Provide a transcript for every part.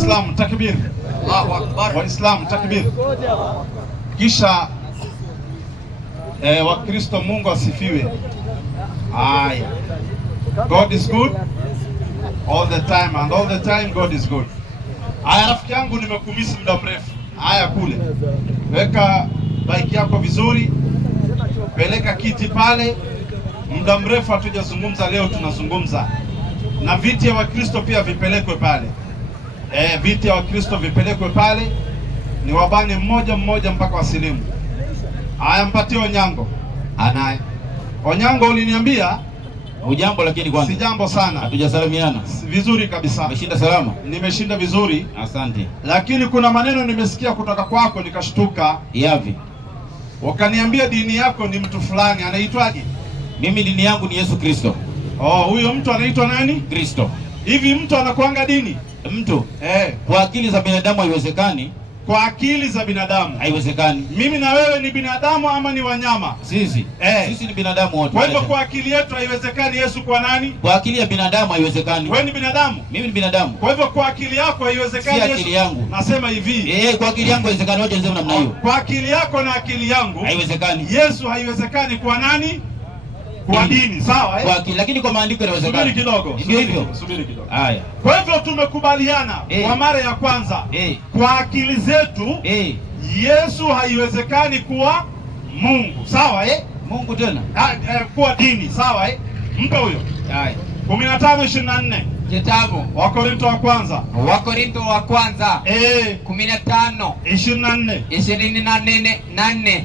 Waislamu takbir. Allahu Akbar. Waislamu takbir. Kisha Wakristo, Mungu asifiwe. Haya. God is good all the time, and all the time God is good. Haya rafiki yangu, nimekumisi muda mrefu. Haya kule, weka bike yako vizuri, peleka kiti pale. Muda mrefu hatujazungumza, leo tunazungumza. Na viti ya Wakristo pia vipelekwe pale. Viti ya Wakristo vipelekwe pale, ni wabane mmoja mmoja mpaka wasilimu. Haya, mpatie Onyango. Anaye Onyango, uliniambia ujambo, lakini kwanza si jambo sana. Hatujasalimiana. Vizuri kabisa. Umeshinda salama? Nimeshinda vizuri. Asante. Lakini kuna maneno nimesikia kutoka kwako nikashtuka. Yapi? Wakaniambia dini yako ni mtu fulani, anaitwaje? Mimi dini yangu ni Yesu Kristo. Oh, huyo mtu anaitwa nani? Kristo. Hivi mtu anakuanga dini? Mtu? Kwa akili za binadamu haiwezekani. Kwa akili za binadamu haiwezekani. Mimi na wewe ni binadamu ama ni wanyama? Sisi. Sisi ni binadamu wote. Kwa hivyo kwa akili yetu haiwezekani Yesu kwa nani? Kwa akili ya binadamu haiwezekani. Wewe ni binadamu? Mimi ni binadamu. Kwa hivyo kwa akili yako haiwezekani Yesu? Si akili yangu. Nasema hivi. Kwa akili yangu haiwezekani. Wote nasema namna hiyo. Kwa akili yako na akili yangu haiwezekani. Yesu haiwezekani kwa nani? Kwa dini, sawa Kwa akili, lakini kwa maandiko inawezekana. Subiri kidogo. Ndio hivyo. Subiri kidogo. Haya. Kwa hivyo tumekubaliana kwa mara ya kwanza kwa akili zetu Yesu haiwezekani kuwa Mungu, sawa Mungu tena. Kuwa dini, sawa Mpe huyo. Haya. 15:24. Kitabu Wakorintho wa kwanza. Wakorintho wa kwanza 15:24.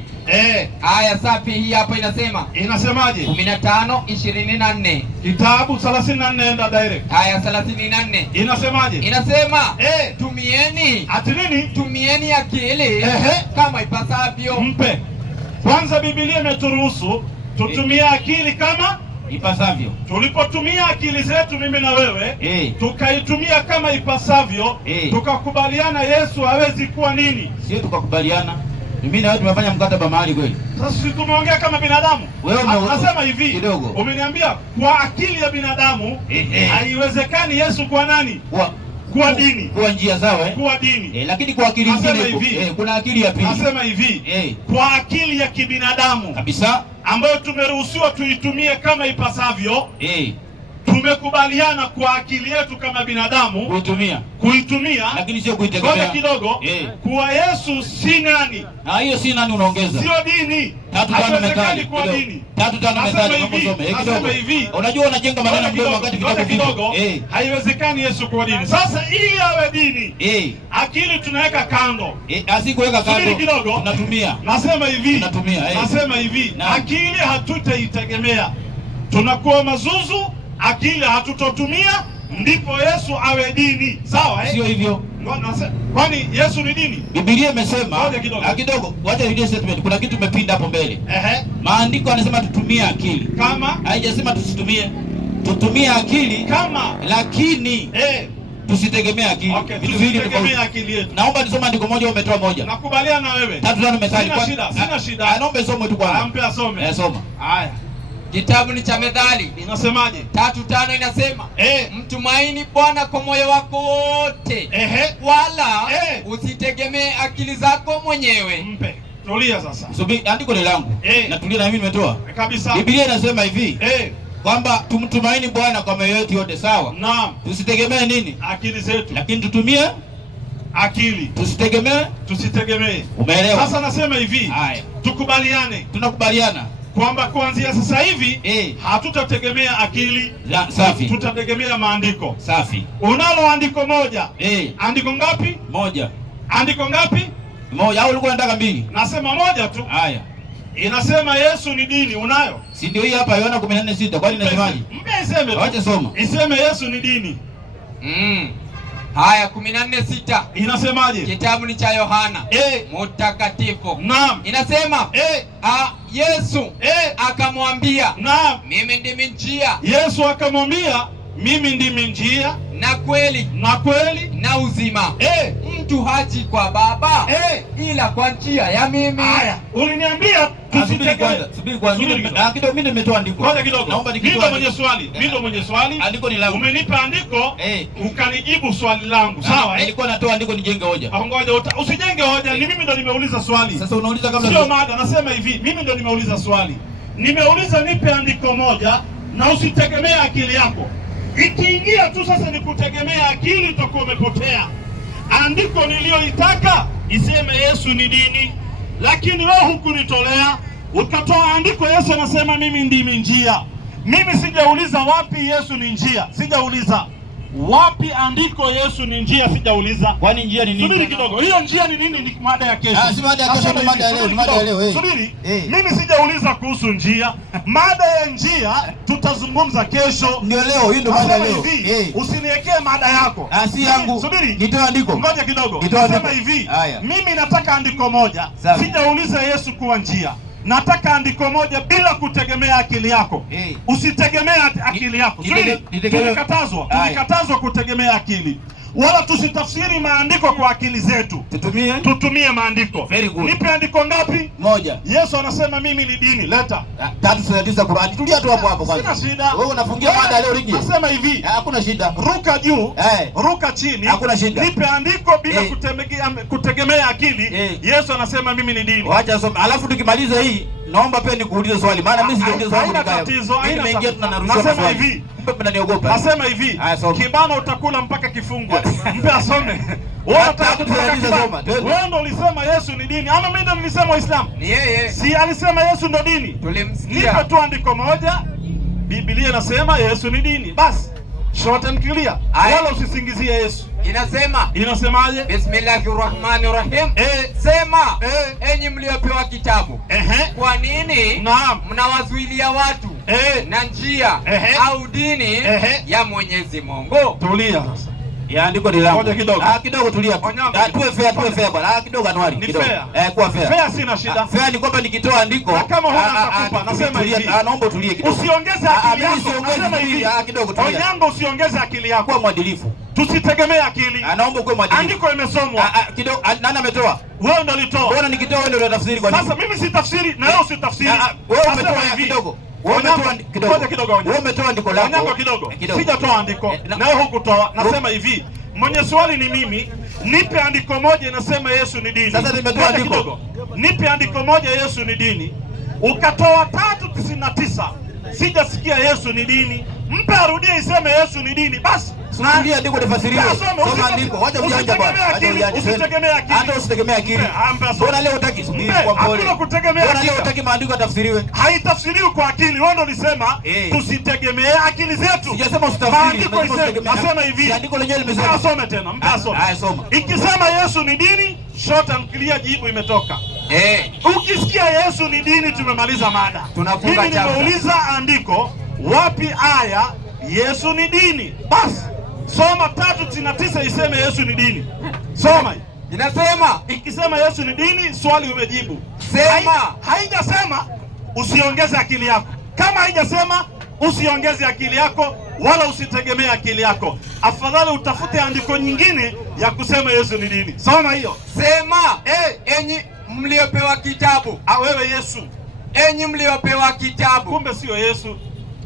Aya safi hii hapa inasema. Inasemaje? 15:24. Kitabu 34 enda direct. Aya 34. Inasemaje? Inasema tumieni. Ati nini? Tumieni akili kama ipasavyo. Mpe. Kwanza Biblia imeturuhusu tutumie akili kama ipasavyo. Tulipotumia akili zetu mimi na wewe tukaitumia kama ipasavyo, tukakubaliana Yesu hawezi kuwa nini? Sio tukakubaliana. Mimi na wewe tumefanya mkataba mahali kweli. Sasa sisi tumeongea kama binadamu. Wewe unasema hivi kidogo. Umeniambia kwa akili ya binadamu haiwezekani Yesu kwa nani? Kwa dini. Kwa njia sawa Kwa dini. Lakini kwa akili nyingine kuna akili ya pili. Nasema hivi kwa akili ya kibinadamu kabisa ambayo tumeruhusiwa tuitumie kama ipasavyo. Tumekubaliana kwa akili yetu kama binadamu kuitumia lakini sio kuitegemea. Ngoja kidogo. Kwa Yesu si nani? Hiyo si nani unaongeza. Sio dini. 3:5 methali. Kwa dini. 3:5 methali kidogo. Unajua unajenga maneno mdogo wakati vitabu kidogo. Haiwezekani Yesu kwa dini. Sasa ili awe dini, akili tunaweka kando. Asikuweka kando. Tunatumia. Nasema hivi. Akili hatutaitegemea. Tunakuwa mazuzu, akili hatutotumia, ndipo Yesu awe dini. Sawa Sio hivyo. Kwani Yesu ni dini? Biblia imesema kidogo. Wacha video statement. Kuna kitu umepinda hapo mbele. Maandiko yanasema tutumie akili. Kama haijasema tusitumie. Tutumie akili kama, lakini tusitegemea akili. Vitu vile tutegemea akili yetu. Naomba nisome andiko moja, umetoa moja. Nakubaliana na wewe. 3:5 methali. Sina shida. Naomba some tu kwanza. Ampe asome. Soma. Haya. Kitabu ni cha Methali. Inasemaje? 3:5 inasema mtumaini Bwana kwa moyo wako wote, wala usitegemee akili zako mwenyewe. Mpe. Tulia sasa. Subiri, andiko ni langu. Natulia na mimi nimetoa. Kabisa. Biblia inasema hivi. Kwamba tumtumaini Bwana kwa moyo wetu wote, sawa? Naam. Tusitegemee nini? Akili zetu. Lakini tutumie akili. Tusitegemee. Umeelewa? Sasa nasema hivi. Haya. Tukubaliane. Tunakubaliana kwamba kuanzia sasa hivi hatutategemea akili safi, tutategemea maandiko safi. Unalo andiko moja. Andiko ngapi? Moja. Andiko ngapi? Moja. Au ulikuwa unataka mbili? Nasema moja tu. Haya. Inasema Yesu ni dini, unayo? Si ndio hii hapa Yohana 14:6. Kwani inasemaje? Iseme. Acha soma. Iseme Yesu ni dini. Haya 14:6. Inasemaje? Kitabu ni cha Yohana Mtakatifu. Naam. Inasema Yesu akamwambia, naam, mimi ndimi njia. Yesu akamwambia, mimi ndimi njia na kweli na uzima. Mtu haji kwa Baba ila kwa njia ya mimi. Haya, uliniambia subiri kwanza. Kidogo mimi nimetoa andiko. Ngoja kidogo. Naomba mimi ndo mwenye swali. Andiko ni langu. Umenipa andiko, ukanijibu swali langu. Sawa? Nilikuwa natoa andiko nijenge hoja. Ngoja usijenge hoja, ni mimi ndo nimeuliza swali. Sasa unauliza kabla sio mada. Nasema hivi, mimi ndo nimeuliza swali. Nimeuliza nipe andiko moja na usitegemee akili yako. Ikiingia tu sasa ni kutegemea akili, utakuwa umepotea. Andiko niliyoitaka iseme Yesu ni dini, lakini wewe hukunitolea, ukatoa andiko Yesu anasema mimi ndimi njia. Mimi sijauliza wapi Yesu ni njia, sijauliza wapi andiko Yesu ni njia, sijauliza. Kwani njia ni nini? Subiri kidogo. Hiyo njia ni nini? Ni mada ya kesho. Si mada ya kesho, ni mada ya leo, ni mada ya leo. Subiri. Mimi sijauliza kuhusu njia. Mada ya njia tutazungumza kesho. Ndio leo, hiyo ndio mada ya leo. Usiniwekee mada yako. Si yangu. Subiri. Nitoa andiko. Ngoja kidogo. Nasema hivi. Mimi nataka andiko moja. Sijauliza Yesu kuwa njia. Nataka andiko moja bila kutegemea akili yako. Usitegemee akili yako. Tulikatazwa kutegemea akili. Wala tusitafsiri maandiko kwa akili zetu. Tutumie maandiko. Nipe andiko ngapi? Moja. Yesu anasema mimi ni dini. Leta. 3:9 Qur'an. Tulia tu hapo kwanza. Sina shida. Wewe unafungia mada leo ligi. Nasema hivi. Hakuna shida. Ruka juu, ruka chini. Hakuna shida. Nipe andiko bila kutegemea akili. Yesu anasema mimi ni dini. Wacha soma. Alafu tukimaliza hii, naomba pia nikuulize swali. Maana mimi sijauliza swali. Haina tatizo, haina tatizo. Nasema hivi. Mnaniogopa. Nasema hivi. Kibano utakula mpaka kifungwe. Mpe asome. Wewe ndio ulisema Yesu ni dini. Ama mimi ndio nilisema Uislamu? Ni yeye. Si alisema Yesu ndio dini? Tulimsikia. Nipe tu andiko moja. Biblia inasema Yesu ni dini. Basi. Short and clear. Wala usisingizie Yesu. Inasemaje? Bismillahirrahmanirrahim. Sema, enyi mliopewa kitabu. Kwa nini mnawazuilia watu na njia au dini ya Mwenyezi Mungu? Tulia sasa. Ya andiko ni langu. Kidogo tulia. Tuwe fair bwana. Kidogo Anwari. Kidogo. Kuwa fair. Fair sina shida. Fair ni kwamba nikitoa andiko. Na kama huna nitakupa. Nasema hivi. Naomba utulie kidogo. Usiongeze akili yako. Nasema hivi. Kidogo tulia. Onyango, usiongeze akili yako. Kuwa mwadilifu. Tusitegemee akili. Naomba uwe mwadilifu. Andiko imesomwa. Kidogo nani ametoa? Wewe ndio ulitoa. Bwana nikitoa wewe ndio unatafsiri kwa nini? Sasa mimi si tafsiri na wewe usitafsiri. Wewe umetoa kidogo. Wewe umetoa andiko lako. Onyango kidogo. Sijatoa andiko. Na wewe hukutoa. Nasema hivi. Mwenye swali ni mimi. Nipe andiko moja inasema Yesu ni dini. Sasa nimetoa andiko. Nipe andiko moja Yesu ni dini. Ukatoa 3:99. Sijasikia Yesu ni dini. Mpe arudie iseme Yesu ni dini. Basi. Subiria andiko lifasiriwe. Soma andiko. Wacha ujanja bwana. Usitegemee akili. Hata usitegemee akili. Mbona leo hutaki subiri kwa pole? Hakuna kutegemea akili. Mbona leo hutaki maandiko yatafsiriwe? Haitafsiriwi kwa akili. Wewe ndio ulisema tusitegemee akili zetu. Sijasema usitafsiri. Nasema hivi. Andiko lenyewe limesema. Asome tena. Mpe asome. Haya soma. Ikisema Yesu ni dini, short and clear jibu imetoka. Ukisikia Yesu ni dini tumemaliza mada. Mimi nimeuliza andiko wapi aya Yesu ni dini. Basi. Soma 3:99 iseme Yesu ni dini. Soma. Inasema ikisema Yesu ni dini, swali umejibu. Sema. Haijasema usiongeze akili yako. Kama haijasema usiongeze akili yako wala usitegemee akili yako. Afadhali utafute andiko nyingine ya kusema Yesu ni dini. Soma hiyo. Sema, enyi mliopewa kitabu. Wewe Yesu. Enyi mliopewa kitabu. Kumbe sio Yesu.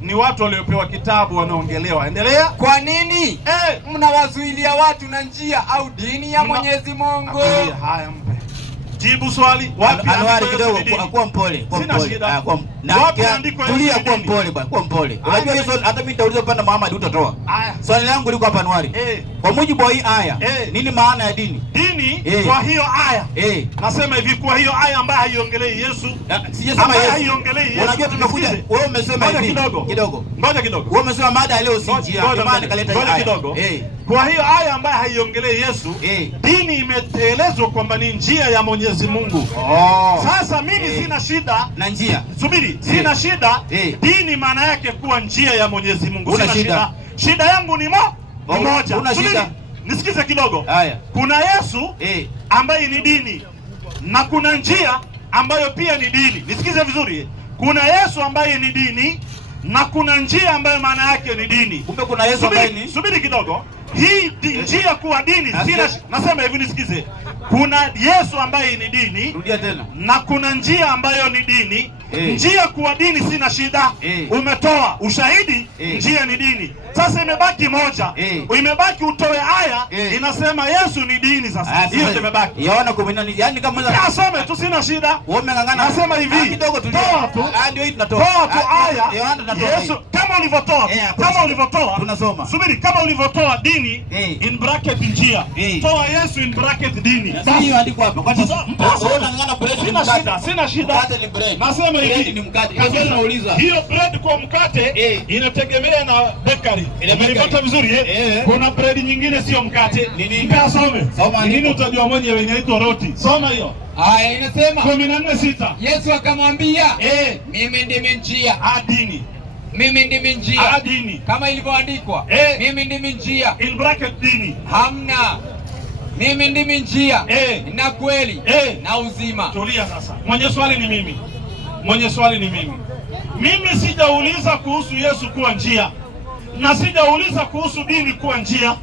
Ni watu waliopewa kitabu wanaongelewa. Endelea. Kwa nini mnawazuilia watu na njia au dini ya Mwenyezi Mungu? Haya mpe. Jibu swali. Wapi Anwari kidogo kuwa mpole. Sina shida. Wapi andiko tulia kuwa mpole bwana, kuwa mpole. Unajua hiyo hata mimi nitauliza upande Muhammad utatoa. Swali langu liko hapa Anwari. Kwa mujibu wa hii aya, nini maana ya dini? Dini kwa hiyo aya. Nasema hivi kwa hiyo aya ambayo haiongelei Yesu. Sijasema Yesu. Haiongelei Yesu. Unajua tumekuja wewe umesema hivi. Kidogo. Ngoja kidogo. Wewe umesema mada leo si njia. Maana kaleta hii aya. Kidogo. Kwa hiyo aya ambayo haiongelei Yesu, dini imeelezwa kwamba ni njia ya Mwenyezi Mungu. Sasa mimi sina shida na njia. Subiri, sina shida. Dini maana yake kuwa njia ya Mwenyezi Mungu. Sina shida. Shida yangu ni moja. Subiri. Nisikize kidogo. Kuna Yesu ambaye ni dini na kuna njia ambayo pia ni dini. Nisikize vizuri. Kuna Yesu ambaye ni dini na kuna njia ambayo maana yake ni dini. Kumbe kuna Yesu ambaye ni. Subiri kidogo. hii njia kuwa dini sina. Nasema hivi, nisikize. Kuna Yesu ambaye ni dini. Rudia tena. Na kuna njia ambayo ni dini. Njia kuwa dini sina shida. Umetoa ushahidi, njia ni dini. Sasa imebaki moja. Imebaki utoe aya inasema Yesu ni dini sasa. Hiyo imebaki. Yohana 10, yani kama unaweza asome tu sina shida. Wewe umengangana. Nasema hivi. Kidogo tu. Toa tu. Ndio hii tunatoa. Toa tu aya. Yohana tunatoa. Yesu kama ulivyotoa. Kama ulivyotoa. Tunasoma. Subiri, kama ulivyotoa dini in bracket njia. Toa Yesu in bracket dini. Hiyo andiko hapo. Kwa sababu wewe unangangana bread ni mkate. Sina shida. Mkate ni bread. Nasema hivi. Ni mkate. Kaza nauliza. Hiyo bread kwa mkate inategemea na bakery. Umenipata vizuri Kuna bread nyingine sio mkate. Nikasome. Nini utajua mwenyewe inaitwa roti. Soma hiyo. Haya, inasema 14:6. Yesu akamwambia, mimi ndimi njia. Dini. Mimi ndimi njia. Dini. Kama ilivyoandikwa. Mimi ndimi njia. In bracket dini. Hamna. Mimi ndimi njia na kweli na uzima. Tulia sasa. Mwenye swali ni mimi. Mimi sijauliza kuhusu Yesu kuwa njia. Na sijauliza kuhusu dini kuwa njia.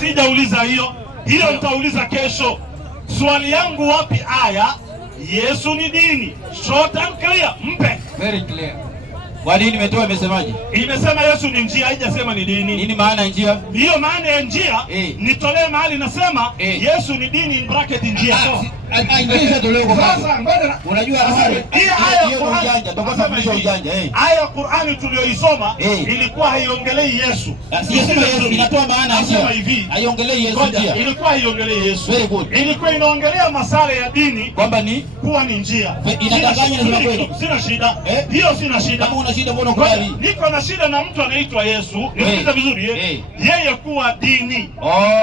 Sijauliza hiyo. Hiyo nitauliza kesho. Swali yangu wapi aya Yesu ni dini? Short and clear. Mpe. Very clear. Kwa dini imetoa imesemaje? Imesema Yesu ni njia, haijasema ni dini. Nini maana ya njia? Hiyo maana ya njia nitolee mahali nasema Yesu ni dini in bracket njia. Ingiza toleo kwa baba. Sasa ngoja unajua habari. Hii aya ya ujanja, tokafundisha ujanja. Aya ya Qur'ani tuliyoisoma ilikuwa haiongelei Yesu. Sijasema Yesu, inatoa maana nasema hivi. Haiongelei Yesu njia. Ilikuwa haiongelei Yesu. Very good. Ilikuwa inaongelea masuala ya dini kwamba ni kuwa ni njia. Inadanganya na kweli. Sina shida. Hiyo sina shida. Kama una shida mbona ukubali? Niko na shida na mtu anaitwa Yesu. Nisikilize vizuri yeye kuwa dini.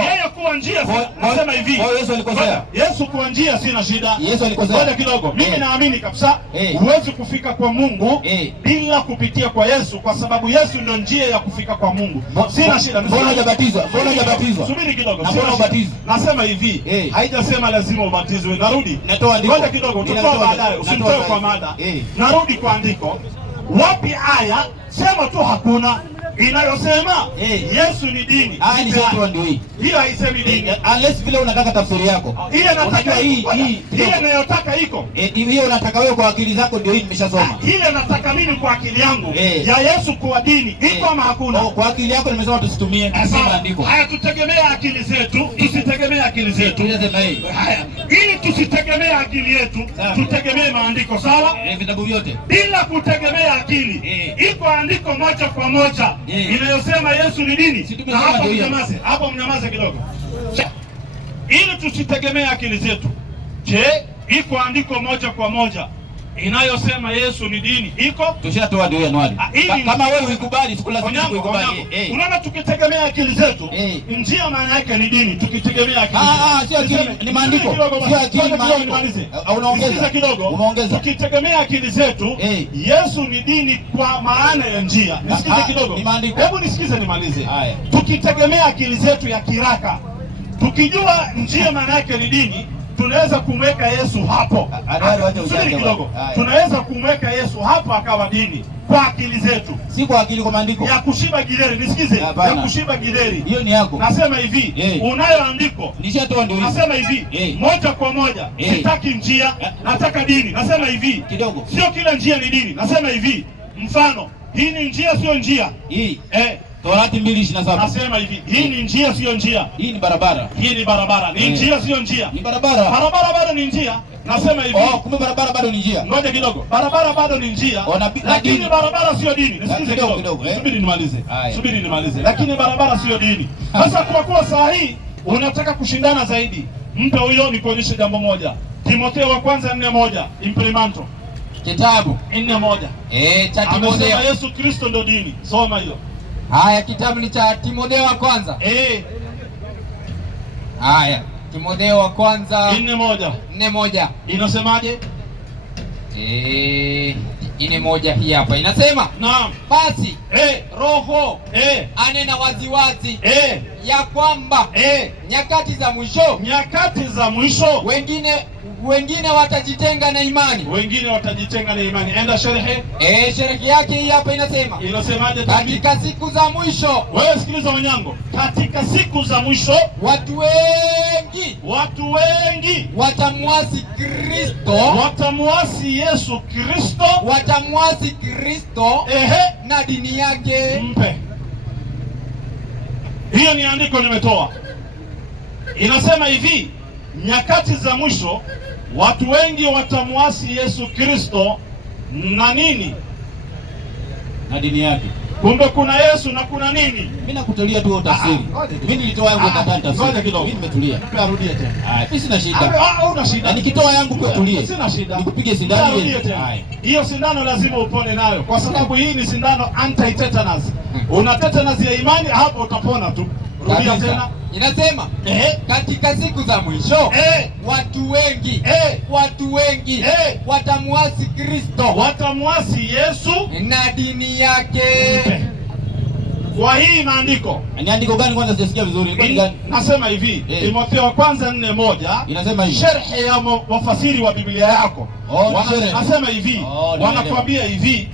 Yeye kuwa njia. Nasema hivi. Kwa Yesu alikosea. Yesu kuwa njia sina shida. Yesu alikosea. Ngoja kidogo. Mimi naamini kabisa huwezi kufika kwa Mungu bila kupitia kwa Yesu, kwa sababu Yesu ndio njia ya kufika kwa Mungu. Sina shida. Mbona hujabatizwa? Subiri kidogo. Mbona ubatizwe? Nasema hivi, haijasema lazima ubatizwe. Narudi. Natoa andiko. Ngoja kidogo, tutoa baadaye. Usimtoe kwa mada. Narudi kwa andiko. Wapi aya? Sema tu hakuna inayosema Yesu ni dini. Ni sio ndio hii. Hiyo haisemi dini. Unless vile unataka tafsiri yako. Hiyo nataka hii inayotaka iko. Hiyo unataka wewe kwa akili zako ndio hii nimeshasoma. Ile nataka mimi kwa akili yangu ya Yesu kwa dini iko ama hakuna? Kwa akili yako nimesema tusitumie kusema andiko. Haya, tutegemea akili zetu, tusitegemee akili zetu. Haya, ili tusitegemee akili yetu, tutegemee maandiko, sawa? Vitabu vyote. Bila kutegemea akili. Iko andiko moja kwa moja inayosema Yesu ni dini. Hapo mnyamaze kidogo. Ili tusitegemee akili zetu. Je, iko andiko moja kwa moja inayosema Yesu ni dini? Iko? Tushatoa ndio Januari. Kama wewe uikubali sikulazimisha kuikubali. Unaona, tukitegemea akili zetu, njia maana yake ni dini. Tukitegemea akili. Sio akili, ni maandiko. Sio akili, maandiko. Unaongeza kidogo. Umeongeza. Tukitegemea akili zetu, Yesu ni dini kwa maana ya njia. Nisikize kidogo. Hebu nisikize nimalize. Tukitegemea akili zetu ya kiraka, tukijua njia maana yake ni dini, tunaweza kumweka Yesu hapo. Subiri kidogo. Tunaweza kumweka Yesu hapo akawa dini kwa akili zetu. Si kwa akili, kwa maandiko. Ya kushiba gideri, nisikize. Ya kushiba gideri. Hiyo ni yako. Nasema hivi, unayo andiko. Nishatoa ndio. Nasema hivi, moja kwa moja, sitaki njia, nataka dini. Nasema hivi, kidogo. Sio kila njia ni dini. Nasema hivi, mfano, hii ni njia sio njia. Hii. Torati 2:27. Nasema hivi, hii ni njia sio njia. Hii ni barabara. Hii ni barabara. Ni njia sio njia. Ni barabara. Barabara bado ni njia. Nasema hivi. Kumbe barabara bado ni njia. Ngoja kidogo. Barabara bado ni njia. Lakini barabara sio dini. Nisikize kidogo. Subiri nimalize. Lakini barabara sio dini. Sasa kwa kuwa saa hii unataka kushindana zaidi, mpe huyo nikuonyeshe jambo moja. Timotheo wa kwanza 4:1. Implemento. Kitabu 4:1. Cha Timotheo. Amesema Yesu Kristo ndio dini. Soma hiyo. Haya, kitabu ni cha Timotheo wa kwanza. Haya, Timotheo wa kwanza 4:1. Inasemaje? 4:1 hii hapa. Inasema, naam, basi Roho anena waziwazi ya kwamba nyakati za mwisho wengine watajitenga na imani. Wengine watajitenga na imani. Enda sherehe. Sherehe yake hii hapa inasema. Inasemaje? Katika siku za mwisho. Wewe sikiliza Wanyango. Katika siku za mwisho watu wengi watamwasi Kristo. Watamwasi Yesu Kristo. Watamwasi Kristo na dini yake. Mpe. Hiyo ni andiko nimetoa. Inasema hivi, nyakati za mwisho watu wengi watamwasi Yesu Kristo na nini? Na dini yake. Kumbe kuna Yesu na kuna nini? Mimi nakutulia tu tafsiri. Mimi nilitoa yangu kwa tafsiri. Mimi nimetulia. Arudie tena. Mimi sina shida. Una shida. Nikitoa yangu kwa tulie. Sina shida. Nikupige sindano hiyo. Hiyo sindano lazima upone nayo kwa sababu hii ni sindano anti-tetanus. Una tetanus ya imani hapo utapona tu. Rudia tena. Inasema katika siku za mwisho watu wengi watamwasi Kristo. Watamwasi Yesu na dini yake. Kwa hii maandiko. Ni andiko gani kwanza sijasikia vizuri? Ni gani? Nasema hivi, Timotheo wa kwanza 4:1 inasema hivi. Sharhi ya wafasiri wa Biblia yako. Nasema hivi, wanakuambia hivi.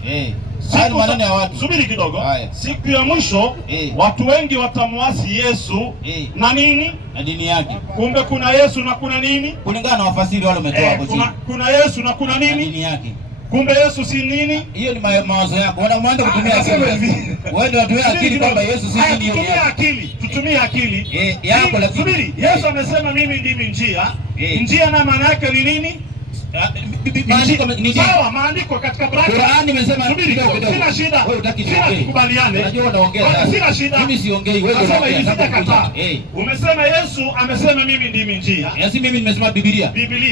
Maneno ya watu. Subiri kidogo. Siku ya mwisho watu wengi watamwasi Yesu na nini? Na dini yake. Kumbe kuna Yesu na kuna nini? Kulingana na wafasiri wale umetoa hapo chini. Kuna Yesu na kuna nini? Na dini yake. Kumbe Yesu si nini? Hiyo ni mawazo yako. Wanamwenda kutumia akili. Wewe ndio watu akili kwamba Yesu si nini. Tutumie akili. Yako lakini. Subiri. Yesu amesema mimi ndimi njia. Njia na maana yake ni nini? Sawa, maandiko katika Qur'ani imesema sina shida. Wewe utaki tuongee. Tukubaliane. Unajua unaongea. Sina shida. Mimi siongei, wewe unakataa. Umesema Yesu amesema mimi ndimi njia. Yesu mimi nimesema Biblia.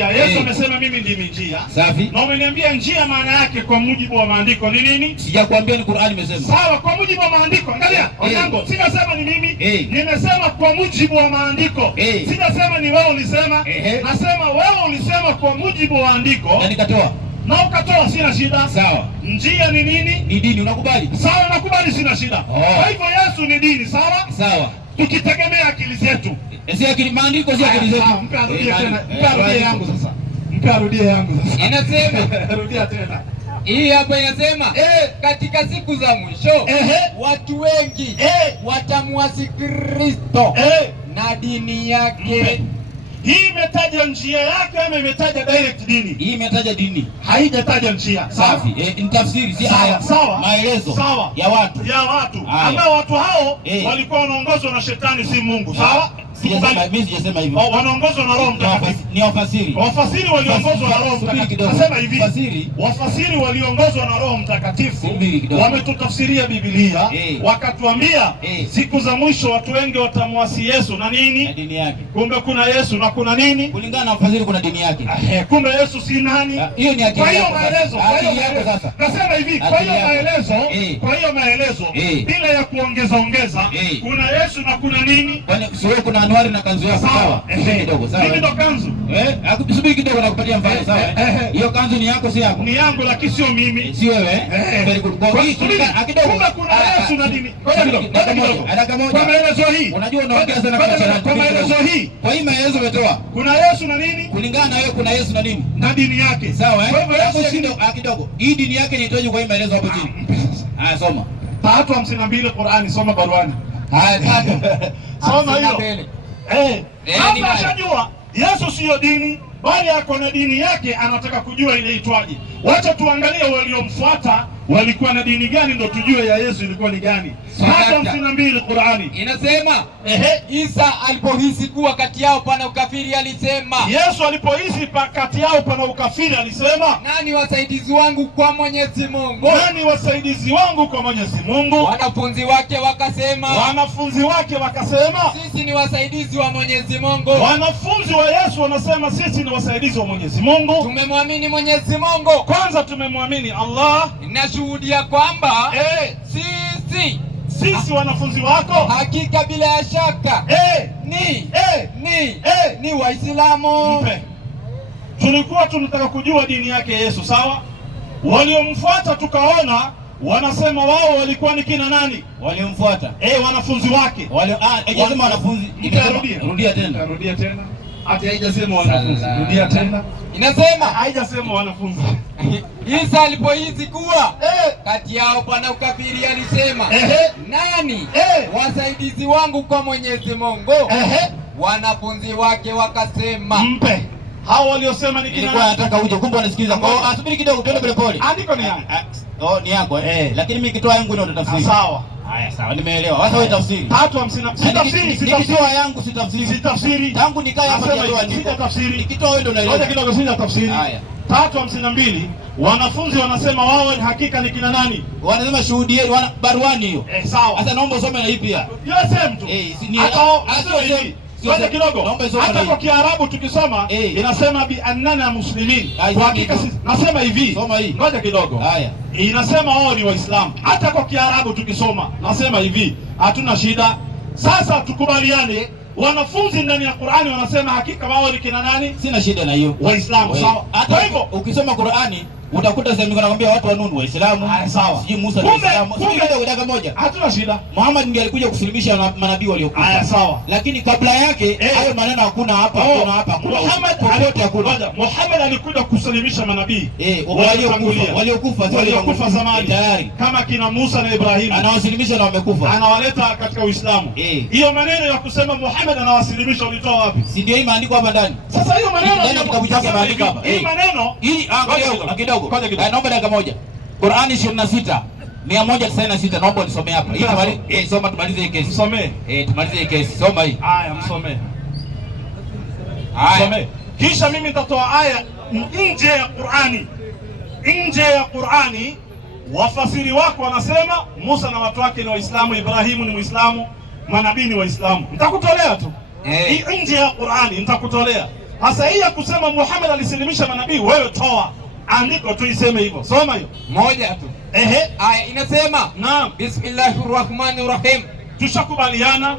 Yesu amesema mimi ndimi njia. Safi. Na umeniambia njia maana yake kwa mujibu wa maandiko ni nini? Sijakwambia ni Qur'ani imesema. Sawa, kwa mujibu wa maandiko. Angalia, Onyango, sinasema ni mimi. Nimesema kwa mujibu wa maandiko. Sinasema ni wewe ulisema. Nasema wewe ulisema kwa mujibu wa andiko. Na nikatoa. Na ukatoa, sina shida. Sawa. Njia ni nini? Ni dini, unakubali? Sawa, nakubali, sina shida. Kwa hivyo Yesu ni dini, sawa? Sawa. Tukitegemea akili zetu. Si akili, maandiko si akili zetu. Mpe arudie tena. Mpe arudie yangu sasa. Mpe arudie yangu sasa. Inasema. Rudia tena. Hii hapa inasema katika siku za mwisho watu wengi watamwasi Kristo na dini yake. Hii imetaja njia yake ama imetaja direct dini? Hii imetaja dini. Haijataja njia. Safi. Ni tafsiri si aya. Sawa. Maelezo ya watu. Ambao watu hao walikuwa wanaongozwa na shetani si Mungu. Sawa? Mimi sijasema hivyo. Wanaongozwa na Roho Mtakatifu. Ni wafasiri. Wafasiri waliongozwa na Roho Mtakatifu. Nasema hivi. Wafasiri waliongozwa na Roho Mtakatifu. Wametutafsiria Biblia. Wakatuambia siku za mwisho watu wengi watamwasi Yesu na nini? Na dini yake. Kumbe kuna Yesu na kuna nini? Kulingana na wafasiri kuna dini yake. Kumbe Yesu si nani? Hiyo ni akili. Kwa hiyo maelezo. Sasa. Nasema hivi, kwa hiyo maelezo bila ya kuongeza kuna Yesu na kuna nini? Kwani sio kuna Anuari na kanzu yako sawa? Kidogo sawa. Mimi ndo kanzu. Subiri kidogo na kupatia mfano sawa. Hiyo kanzu ni yako si yako? Ni yangu lakini sio mimi. Si wewe? Very good. Kwa hiyo kidogo. Kumbe kuna Yesu na dini. Kwa maelezo hii. Unajua unaongea sana kwa maelezo hii. Kwa hii maelezo umetoa. Kuna Yesu na nini? Kulingana na wewe kuna Yesu na nini? Na dini yake. Sawa Kwa hivyo Yesu kidogo. Hii dini yake inaitwaje kwa hii maelezo hapo chini? Haya soma. 3:52 Qur'ani, soma baruani. Haya 3. Soma hiyo. Hapa ashajua Yesu siyo dini bali ako na dini yake, anataka kujua inaitwaje. Wacha tuangalie waliomfuata walikuwa na dini gani ndo tujue ya Yesu ilikuwa ni gani. 3:52 Qur'ani. Inasema Isa alipohisi kuwa kati yao pana ukafiri alisema. Yesu alipohisi kati yao pana ukafiri alisema, nani wasaidizi wangu kwa Mwenyezi Mungu? Nani wasaidizi wangu kwa Mwenyezi Mungu? Wanafunzi wake wakasema, sisi ni wasaidizi wa Mwenyezi Mungu. Wanafunzi wa Yesu wanasema sisi ni wasaidizi wa Mwenyezi Mungu. Tumemwamini Mwenyezi Mungu. Kwanza tumemwamini Allah. Nashuhudia kwamba sisi wanafunzi wako hakika bila ya shaka ni Waislamu. Tulikuwa tunataka kujua dini yake Yesu, sawa? Waliomfuata tukaona wanasema wao walikuwa ni kina nani? Waliomfuata wanafunzi wake. Wanafunzi. Rudia tena. Ati haijasema wanafunzi. Rudia tena. Inasema Haijasema wanafunzi. Isa alipohisi kuwa kati yao pana ukafiri alisema, nani wasaidizi wangu kwa Mwenyezi Mungu? Wanafunzi wake wakasema, mpe. Hao waliosema ni kina. Nilikuwa nataka uje, kumbe unasikiza. Kwa asubiri kidogo, twende pole pole. Andiko ni yangu. Ni yako lakini mimi kitoa yangu ndio utatafsiri. Sawa. Haya sawa, nimeelewa. Sasa wewe tafsiri. 3:50. Sitafsiri yangu, sitafsiri. Sitafsiri. Tangu nikae hapa ndio andiko. Sitafsiri. Nikitoa wewe ndio unaelewa. Ngoja kidogo, sitafsiri. Haya. 3:52. Wanafunzi wanasema wao hakika ni kina nani? Wanasema shuhudieni, baruani hiyo. Sawa. Sasa naomba usome na hii pia. Yosem tu. Ngoja kidogo. Hata kwa Kiarabu tukisoma inasema bi annana muslimin. Kwa hakika nasema hivi. Soma hii. Ngoja kidogo. Haya. Inasema wao ni Waislamu. Hata kwa Kiarabu tukisoma nasema hivi. Hatuna shida. Sasa tukubaliane, wanafunzi ndani ya Qur'ani wanasema hakika wao ni kina nani? Sina shida na hiyo. Waislamu, sawa. Hata hivyo ukisoma Qur'ani utakuta sehemu nakwambia watu wa Nunu Waislamu. Sawa. Sijui Musa ni Waislamu. Sijui dakika moja. Hatuna shida. Muhammad ndiye alikuja kusilimisha manabii waliokufa. Sawa. Lakini kabla yake hayo maneno hakuna hapa, hakuna hapa. Muhammad alikuja kusilimisha manabii. Waliokufa zamani. Tayari. Kama kina Musa na Ibrahim. Anawasilimisha na wamekufa. Anawaleta katika Uislamu. Hiyo maneno ya kusema Muhammad anawasilimisha ulitoa wapi? Si ndio hii maandiko hapa ndani? Sasa hiyo maneno ndani ya kitabu chake maandiko hapa. Hii maneno kidogo. Naomba dakika moja. Qur'ani 26:196 naomba nisome hapa. Hii soma tumalize hii kesi. Msomee. Tumalize hii kesi. Soma hii. Haya, msomee. Haya. Kisha mimi nitatoa aya nje ya Qur'ani. Nje ya Qur'ani wafasiri wako wanasema Musa na watu wake ni Waislamu, Ibrahimu ni Muislamu, manabii ni Waislamu. Nitakutolea tu. Nje ya Qur'ani nitakutolea. Sasa hii ya kusema Muhammad alisilimisha manabii, wewe toa andiko tu iseme hivyo. Soma hiyo. Moja tu. Aya inasema, naam, Bismillahirrahmanirrahim. Tushakubaliana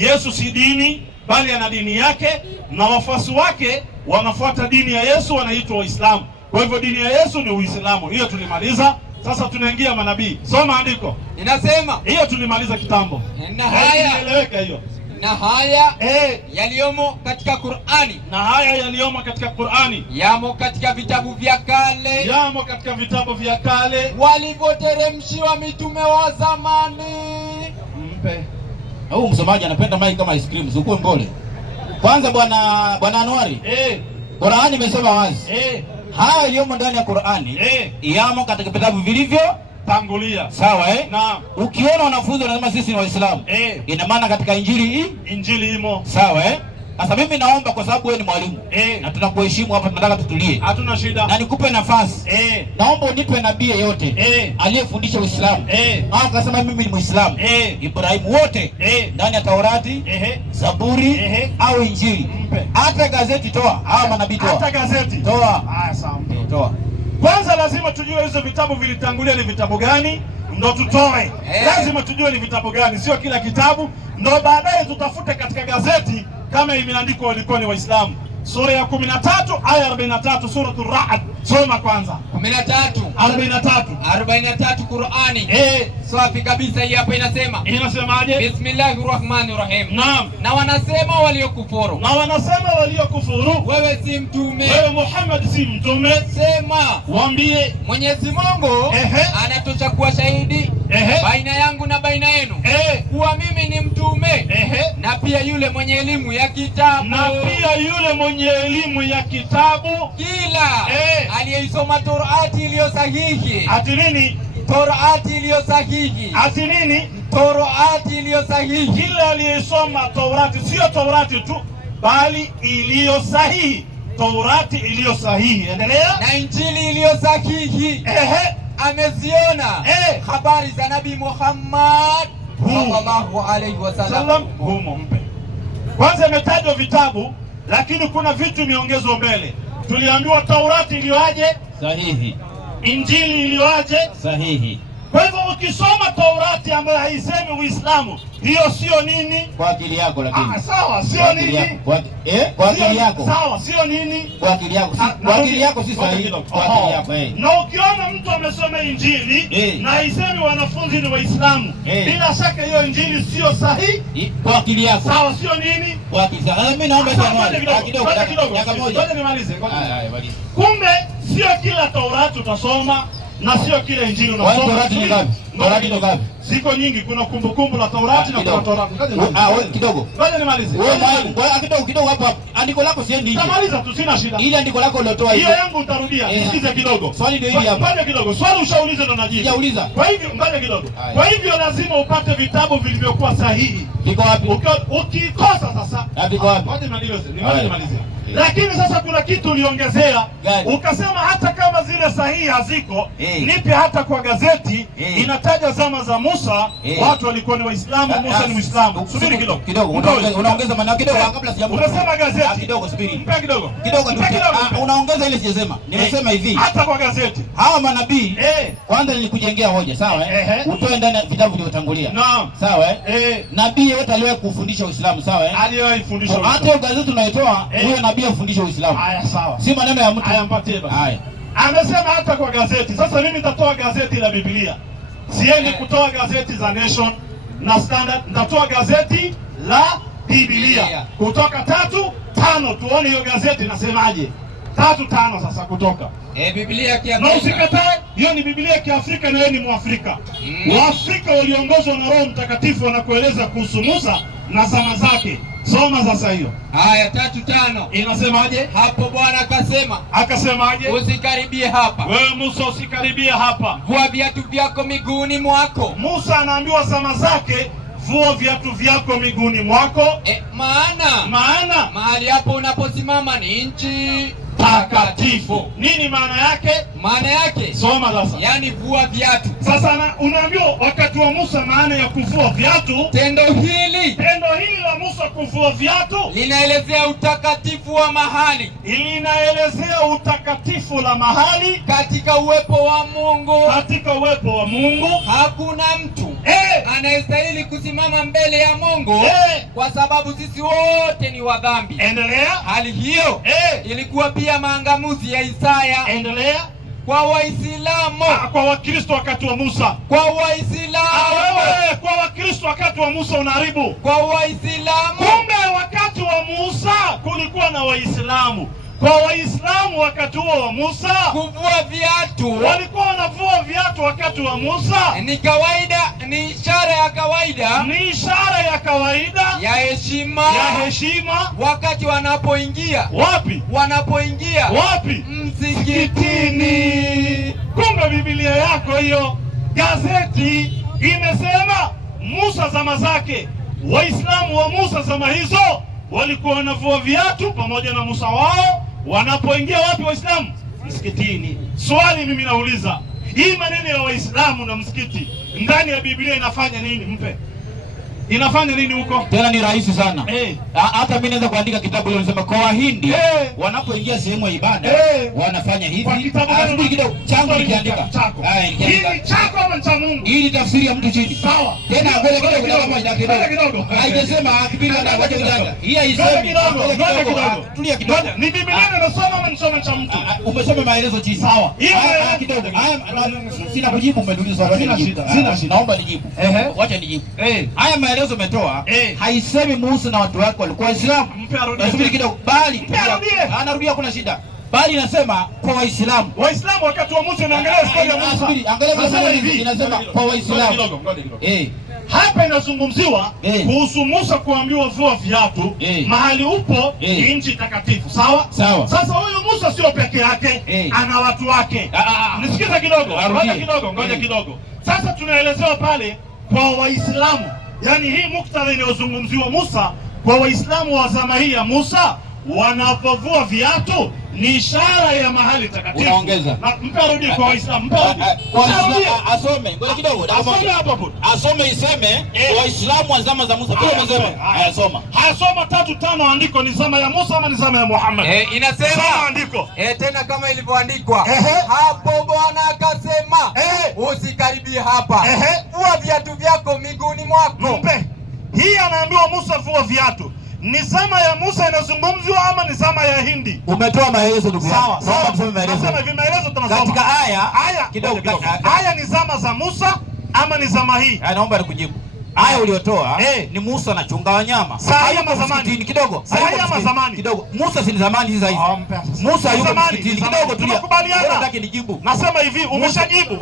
Yesu si dini bali ana dini yake na wafuasi wake wanafuata dini ya Yesu, wanaitwa Waislamu. Kwa hivyo dini ya Yesu ni Uislamu. Hiyo tulimaliza. Sasa tunaingia manabii. Soma andiko. Inasema, hiyo tulimaliza kitambo. Na haya inaeleweka hiyo. Na haya yaliyomo katika Qur'ani. Na haya yaliyomo katika Qur'ani yamo katika vitabu vya kale. Yamo katika vitabu vya kale walivyoteremshiwa mitume wa zamani. Mpe. Au msomaji anapenda mai kama ice cream, ukue mbole. Kwanza bwana Anwari. Qur'ani imesema wazi. Haya yaliyomo ndani ya Qur'ani yamo katika vitabu vilivyo tangulia. Sawa Naam. Ukiona wanafunzi wanasema sisi ni Waislamu, ina maana katika Injili imo. Sawa Sasa mimi naomba kwa sababu wewe ni mwalimu na tunakuheshimu hapa, tunataka tutulie. Hatuna shida. Na nikupe nafasi. Naomba unipe nabii yeyote aliyefundisha Uislamu. Au akasema mimi ni Muislamu. Ibrahimu wote ndani ya Taurati, Zaburi au Injili. Hata gazeti toa. Hawa manabii toa. Hata gazeti. Toa. Sawa. Toa. Kwanza lazima tujue hizo vitabu vilitangulia ni vitabu gani, ndo tutoe. Lazima tujue ni vitabu gani, sio kila kitabu, ndo baadaye tutafute katika gazeti kama imeandikwa walikuwa ni Waislamu. Sura ya 13 aya 43, suratul Ra'd. Soma kwanza. 43 Qur'ani. Safi kabisa, hii hapa inasema. Inasemaje? Bismillahirrahmanirrahim. Naam. Na wanasema waliokufuru. Wewe si mtume. Wewe Muhammad si mtume. Sema. Waambie Mwenyezi Mungu anatosha kuwa shahidi baina yangu na baina yenu kuwa mimi ni mtume na pia yule mwenye elimu ya kitabu. Kila aliyeisoma Torati iliyo sahihi. Ati nini? Torati iliyo sahihi. Ati nini? Torati iliyo sahihi. Kila aliyesoma Torati, sio Torati tu bali iliyo sahihi. Torati iliyo sahihi. Endelea. Na Injili iliyo sahihi. Ameziona habari za Nabii Muhammad sallallahu alaihi wasallam. Humo mpe. Kwanza imetajwa vitabu, lakini kuna vitu imeongezwa mbele. Tuliambiwa Taurati iliyoaje? Sahihi. Injili iliyoaje? Sahihi. Kwa hivyo ukisoma Taurati ambayo haisemi Uislamu, hiyo sio nini? Kwa akili yako lakini. Sawa, sio nini? Kwa akili yako. Sawa, sio nini? Kwa akili yako. Kwa akili yako si sahihi. Kwa akili yako. Na ukiona mtu amesoma Injili na haisemi wanafunzi ni Waislamu, bila shaka hiyo Injili sio sahihi. Kwa akili yako. Sawa, sio nini? Kwa akili yako. Mimi naomba kidogo. Ngoja nimalize. Kumbe sio kila Taurati utasoma na sio kila Injili unasoma. Taurati ni ngapi? Taurati ni ngapi? Ziko nyingi, kuna kumbukumbu la Taurati na kuna Taurati. Wewe kidogo. Ngoja nimalize. Wewe kidogo hapo. Andiko lako siendi nje. Tamaliza tu, sina shida. Ile andiko lako uliotoa hiyo. Hiyo yangu utarudia. Sikiza kidogo. Swali ndio hili hapa. Ngoja kidogo. Swali ushauliza ndo najibu. Sijauliza. Kwa hivyo ngoja kidogo. Kwa hivyo lazima upate vitabu vilivyokuwa sahihi. Viko wapi? Ukikosa sasa. Viko wapi? Ngoja nimalize. Lakini sasa kuna kitu uliongezea, ukasema hata kama zile sahihi haziko, nipe hata kwa gazeti inataja zama za Musa, watu walikuwa ni Waislamu, Musa ni Muislamu. Subiri kidogo. Unaongeza maana kidogo kabla sijamu. Unasema gazeti. Kidogo subiri. Mpe kidogo. Unaongeza ile sijasema. Nimesema hivi. Hata kwa gazeti. Hawa manabii kwanza nilikujengea hoja, sawa Utoe ndani vitabu vilivyotangulia. Naam. Sawa Nabii yote aliwahi kufundisha Uislamu, sawa Aliwahi kufundisha Uislamu. Hata gazeti unaitoa huyo nabii afundishe Uislamu. Haya sawa. Si maneno ya mtu. Haya mpatie basi. Haya. Amesema hata kwa gazeti. Sasa mimi nitatoa gazeti la Biblia. Siendi kutoa gazeti za Nation na Standard, nitatoa gazeti la Biblia. Kutoka 3:5 tuone hiyo gazeti nasemaje. 3:5 sasa kutoka. Biblia ya Kiafrika. Na usikatae, hiyo ni Biblia ya Kiafrika na yeye ni Mwafrika. Waafrika waliongozwa na Roho Mtakatifu wanakueleza kuhusu Musa na zama zake. Soma sasa hiyo. Haya 3:5. Inasemaje? Hapo Bwana akasema. Akasemaje? Usikaribie hapa. Wewe Musa usikaribie hapa. Vua viatu vyako miguuni mwako. Musa anaambiwa zama zake, vua viatu vyako miguuni mwako. Maana mahali hapo unaposimama ni nchi takatifu. Nini maana yake? Maana yake soma sasa. Yaani vua viatu. Sasa unaambiwa wakati wa Musa maana ya kuvua viatu. Tendo hili la Musa kuvua viatu linaelezea utakatifu wa mahali. Linaelezea utakatifu la mahali katika uwepo wa Mungu. Katika uwepo wa Mungu hakuna mtu anayestahili kusimama mbele ya Mungu kwa sababu sisi wote ni wadhambi. Endelea. Hali hiyo ilikuwa pia maangamizi ya Isaya. Endelea. Kwa Waislamu. Kwa Wakristo wakati wa Musa. Kwa Waislamu. Wewe kwa Wakristo wakati wa Musa unaharibu. Kwa Waislamu. Kumbe wakati wa Musa kulikuwa na Waislamu. Kwa Waislamu wakati huo wa Musa kuvua viatu, walikuwa wanavua viatu wakati wa Musa. Ni kawaida, ni ishara ya kawaida. Ni ishara ya kawaida ya heshima. Wakati wanapoingia. Wapi? Wanapoingia. Wapi? Msikitini. Kumbe Biblia yako hiyo gazeti imesema Musa zama zake, Waislamu wa Musa zama hizo walikuwa wanavua viatu pamoja na Musa wao. Wanapoingia wapi Waislamu? Msikitini. Swali mimi nauliza, hii maneno ya Waislamu na msikiti ndani ya Biblia inafanya nini? Mpe. Inafanya nini huko? Tena ni rahisi sana. Hata mimi naweza kuandika kitabu leo nisema kwa Wahindi wanapoingia sehemu ya ibada wanafanya hivi. Subiri kidogo. Changu nikiandika. Hii chako ama cha Mungu? Hii ni tafsiri ya mtu chini. Sawa. Tena ngoja kidogo. Haijasema akipinga na ngoja kidogo. Hii haisemi. Tulia kidogo. Ni Biblia inasoma ama nisome cha mtu? Umesoma maelezo chini. Sawa. Kidogo. Sina kujibu, umeniuliza swali. Sina shida. Naomba nijibu. Wacha nijibu. Haya maelezo umetoa haisemi Musa na watu wake walikuwa Waislamu. Subiri kidogo. Bali anarudia, kuna shida. Bali inasema kwa Waislamu. Waislamu wakati wa Musa, naangalia story ya Musa. Subiri, angalia hivi inasema kwa Waislamu. Hapa inazungumziwa kuhusu Musa kuambiwa vua viatu. Mahali upo ni nchi takatifu. Sawa? Sasa huyu Musa sio peke yake, ana watu wake. Nisikize kidogo. Ngoja kidogo. Sasa tunaelezewa pale kwa Waislamu. Yaani hii muktadha inayozungumziwa Musa kwa Waislamu wa zama hii ya Musa wanapovua viatu ni ishara ya mahali takatifu. Unaongeza. Mpe arudi kwa Waislamu. Asome. Ngoja kidogo. Asome hapo. Asome iseme Waislamu wa zama za Musa. Umesema. Hayasoma. Hayasoma 3:5 andiko ni zama ya Musa ama ni zama ya Muhammad? Inasema. Soma andiko. Tena kama ilivyoandikwa. Hapo Bwana akasema, usikaribie hapa. Vua viatu vyako miguuni mwako. Mpe. Hii anaambiwa Musa vua viatu. Ni zama ya Musa inazungumzwa ama ni zama ya Hindi? Umetoa maelezo ndugu yangu. Sawa. Tusome maelezo. Nasema hivi maelezo tunasoma. Katika aya kidogo. Aya ni zama za Musa ama ni zama hii? Naomba nikujibu. Aya uliotoa ni Musa anachunga wanyama. Aya mazamani kidogo. Aya mazamani kidogo. Musa si zamani hizi hizi. Musa yuko msikitini kidogo tu. Tunakubaliana. Nataka nijibu. Nasema hivi umeshajibu.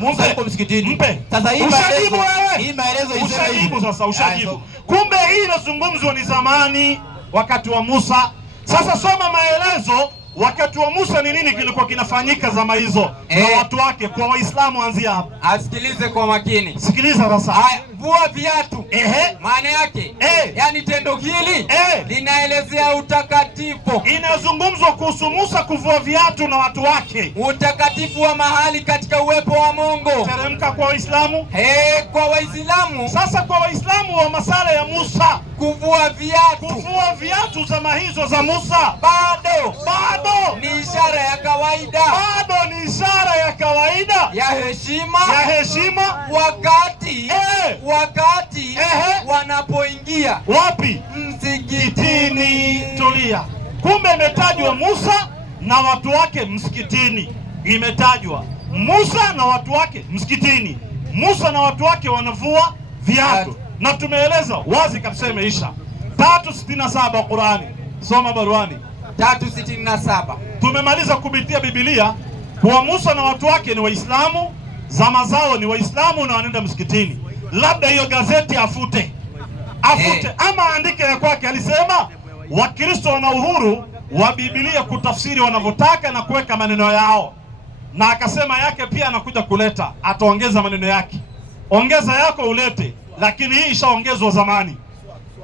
Musa yuko msikitini. Mpe. Sasa hii ushajibu wewe. Hii maelezo ushajibu sasa ushajibu. Kumbe hii inazungumzwa ni zamani wakati wa Musa. Sasa soma maelezo. Wakati wa Musa ni nini kilikuwa kinafanyika zama hizo na watu wake? Kwa Waislamu anzia hapo. Asikilize kwa makini. Sikiliza sasa. Vua viatu. Maana yake yani tendo hili linaelezea utakatifu. Inazungumzwa kuhusu Musa kuvua viatu na watu wake. Utakatifu wa mahali katika uwepo wa Mungu. Teremka kwa Waislamu. Kwa Waislamu. Sasa kwa Waislamu wa masala ya Musa kuvua viatu. Kuvua viatu zama hizo za Musa bado ni ishara ya kawaida. Bado ni ishara ya kawaida ya heshima wakati wanapoingia wapi? Msikitini. Tulia. Kumbe imetajwa Musa na watu wake msikitini. Imetajwa Musa na watu wake msikitini. Musa na watu wake wanavua viatu. Na tumeeleza wazi kabisa imeisha. 3:67 Qur'ani. Soma baruani. 3:67. Tumemaliza kupitia Biblia kwa Musa na watu wake ni Waislamu, zama zao ni Waislamu na wanaenda msikitini. Labda hiyo gazeti afute ama andike ya kwake. Alisema Wakristo wana uhuru wa Biblia kutafsiri wanavyotaka na kuweka maneno yao, na akasema yake pia anakuja kuleta, ataongeza maneno yake. Ongeza yako ulete, lakini hii ishaongezwa zamani.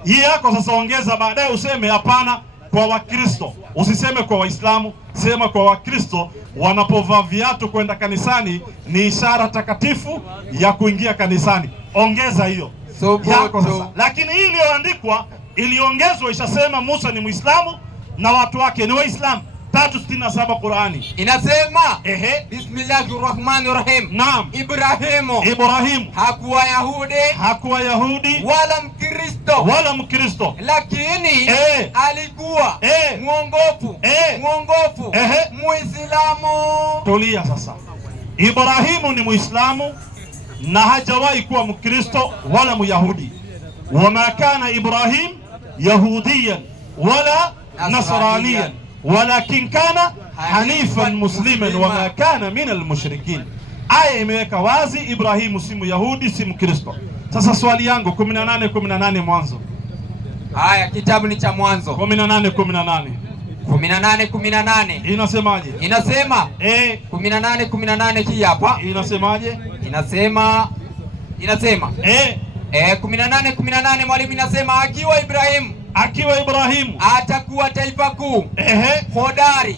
Hii yako sasa ongeza baadaye, useme hapana kwa Wakristo, usiseme kwa Waislamu, sema kwa Wakristo. Wanapovaa viatu kwenda kanisani ni ishara takatifu ya kuingia kanisani. Ongeza hiyo yako sasa. Lakini hii iliyoandikwa iliongezwa, ishasema Musa ni Muislamu na watu wake ni Waislamu. 3:67 Qur'ani inasema Bismillahirrahmanirrahim. Naam. Ibrahimu hakuwa Yahudi wala Mkristo, lakini alikuwa mwongofu Muislamu. Tulia sasa. Ibrahimu ni Muislamu na hajawahi kuwa Mkristo wala Myahudi. Wama kana Ibrahim yahudiyan wala nasraniyan walakin kana hanifan musliman wama kana min almushrikin. Aya imeweka wazi Ibrahimu si Myahudi si Mkristo. Sasa swali yangu 18 Mwanzo. Haya, kitabu ni cha Mwanzo 18 inasemaje? Inasema 18 hii hapa. Inasemaje? Inasema 18 mwalimu, inasema akiwa Ibrahimu atakuwa taifa kuu hodari,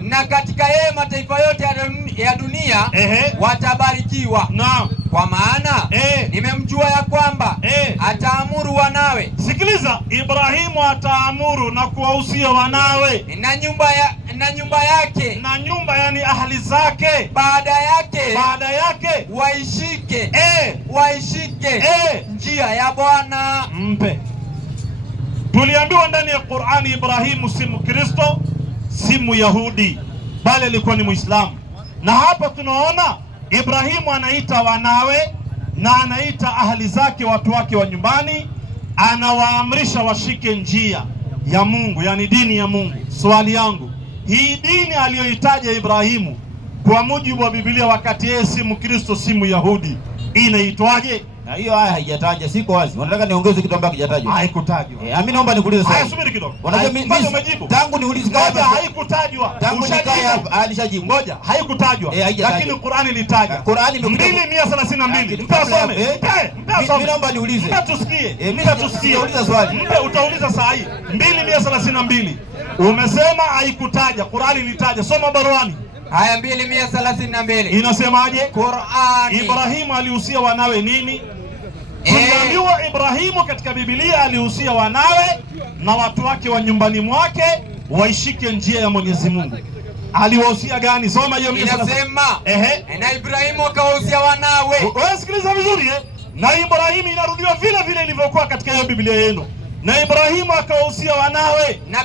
na katika yeye mataifa yote ya dunia watabarikiwa. Kwa maana nimemjua ya kwamba ataamuru wanawe. Sikiliza, Ibrahimu ataamuru na kuwahusia wanawe na nyumba yake yani ahli zake baada yake waishike njia ya Bwana. Mpe. Tuliambiwa ndani ya Qur'ani Ibrahimu si Mkristo si Myahudi, bali alikuwa ni Muislamu. Na hapa tunaona Ibrahimu anaita wanawe na anaita ahli zake, watu wake wa nyumbani, anawaamrisha washike njia ya Mungu, yani dini ya Mungu. Swali yangu, hii dini aliyoitaja Ibrahimu kwa mujibu wa Biblia, wakati yeye si Mkristo si Myahudi, inaitwaje? Na hiyo aya haijataja, siko wazi. Wanataka niongeze kitu ambacho hakijatajwa. Haikutajwa. Mimi naomba nikuulize swali. Haya, subiri kidogo. Unajua mimi umejibu. Tangu niulize hapa haikutajwa. Tangu nikae hapa alishajibu. Ngoja, haikutajwa. Lakini Qur'ani ilitaja. Qur'ani 232. Mtasome. Mimi naomba niulize. Mtatusikie. Mtatusikie. Uliza swali. Utauliza saa hii. 232. Umesema haikutaja. Qur'ani ilitaja. Soma baruani. Aya 232 inasemaje? Qur'ani. Ibrahimu alihusia wanawe nini? Tuliambiwa Ibrahimu katika Biblia alihusia wanawe na watu wake wa nyumbani mwake waishike njia ya Mwenyezi Mungu. Aliwahusia gani? Soma hiyo. Inasema na Ibrahimu akawahusia wanawe. Wewe sikiliza vizuri Na Ibrahimu inarudiwa vile vile ilivyokuwa katika hiyo Biblia yenu. Na Ibrahimu akawahusia wanawe na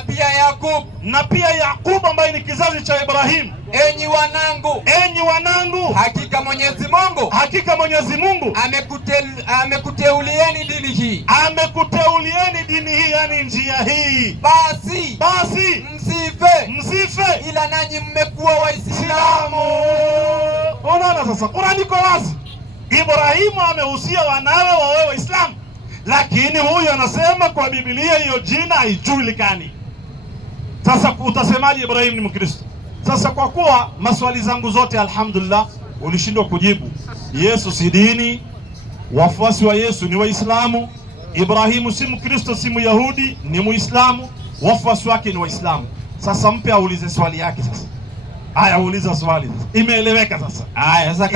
pia Yakub ambaye ni kizazi cha Ibrahimu. Enyi wanangu, hakika Mwenyezi Mungu amekuteulieni dini hii. Yani njia hii. Basi msife ila nanyi mmekuwa Waislamu. Unaona sasa, Qur'ani iko wazi. Ibrahimu amehusia wanawe wawe Waislamu, lakini huyu anasema kwa Biblia hiyo jina haijulikani. Sasa utasemaje Ibrahim ni Mkristo? Sasa kwa kuwa maswali zangu zote alhamdulillah ulishindwa kujibu. Yesu si dini, wafuasi wa Yesu ni Waislamu. Ibrahimu si Mkristo, si Myahudi, ni Muislamu, wafuasi wake ni Waislamu. Sasa mpe aulize swali yake sasa. Haya, uliza swali sasa. Imeeleweka sasa. Haya, sasa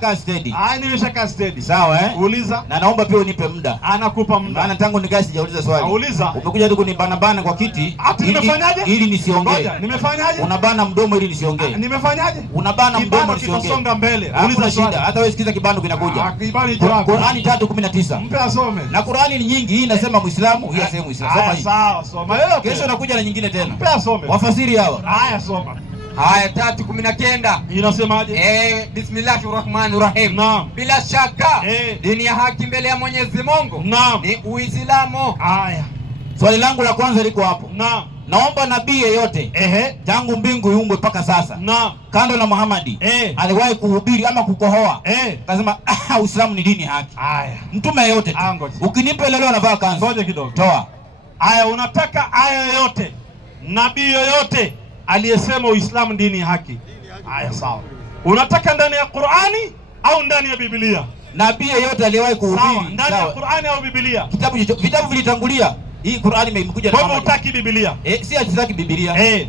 kaa steady. Nimeshaka steady. Sawa Uliza. Na naomba pia unipe muda. Anakupa muda. Maana tangu nikae sijauliza swali. Uliza. Umekuja tu kunibana kwa kiti. Nimefanyaje? Ili nisiongee. Nimefanyaje? Unabana mdomo ili nisiongee. Nimefanyaje? Unabana mdomo nisiongee. Kitasonga mbele. Uliza shida. Hata wewe sikiza kibano kinakuja. Qur'ani 3:19. Mpe asome. Na Qur'ani ni nyingi, hii inasema Muislamu, hii inasema Muislamu. Soma hii. Sawa, soma hiyo. Kesho nakuja na nyingine tena. Mpe asome. Wafasiri hawa. Haya, soma. Aya 3:19 inasemaje? Bismillahirrahmanirrahim. Naam. Bila shaka dini ya haki mbele ya Mwenyezi Mungu ni Uislamu. Haya. Swali langu la kwanza liko hapo. Naam. Naomba nabii yeyote tangu mbingu iumbwe mpaka sasa, naam, kando na Muhammad aliwahi kuhubiri ama kukohoa akasema Uislamu ni dini ya haki? Haya. Mtume yeyote. Ukinipa leo anavaa kanzu. Ngoja kidogo. Toa. Haya, unataka aya yoyote, nabii yoyote aliyesema Uislamu dini ya haki? Haya, sawa. Unataka ndani ya Qur'ani au ndani ya Biblia? Nabii yeyote aliyewahi kuhubiri. Sawa, ndani ya Qur'ani au Biblia? Vitabu vilitangulia. Hii Qur'ani imekuja na Muhammad. Kwa hutaki Biblia? Si hataki Biblia.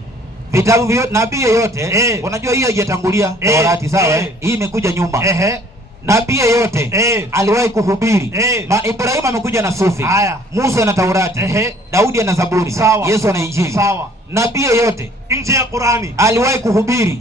Vitabu vyote nabii yeyote. Unajua hii haijatangulia Taurati, sawa? Hii imekuja nyuma. Nabii yeyote aliwahi kuhubiri. Ibrahim amekuja na Sufi. Musa na Taurati. Daudi ana Zaburi. Yesu ana Injili. Sawa. Nabii yeyote nje ya Qur'ani aliwahi kuhubiri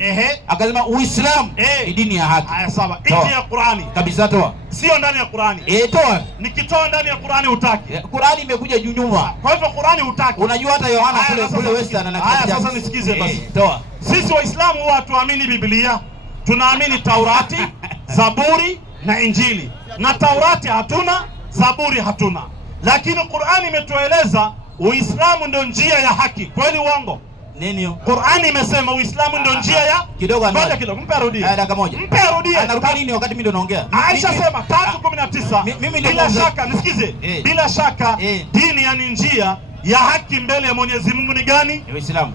akasema Uislamu ni dini ya haki? Haya, sawa. Nje ya Qur'ani kabisa. Toa. Sio ndani ya Qur'ani. Toa. Nikitoa ndani ya Qur'ani utaki. Qur'ani imekuja juu nyuma. Kwa hivyo Qur'ani utaki. Unajua hata Yohana kule Western ana kitabu. Haya, sasa nisikize basi. Toa. Sisi Waislamu huwa tuamini Biblia. Tunaamini Taurati, Zaburi na Injili. Na Taurati hatuna, Zaburi hatuna. Lakini Qur'ani imetueleza Uislamu ndio njia ya haki. Kweli uongo? Nini hiyo? Qur'ani imesema Uislamu ndio njia ya kidogo. Ngoja kidogo, mpe arudie. Dakika moja. Mpe arudie. Anarudia nini wakati mimi ndo naongea? Aisha sema 3:19. Bila shaka nisikize. Bila shaka dini yani njia ya haki mbele ya Mwenyezi Mungu ni gani? Uislamu.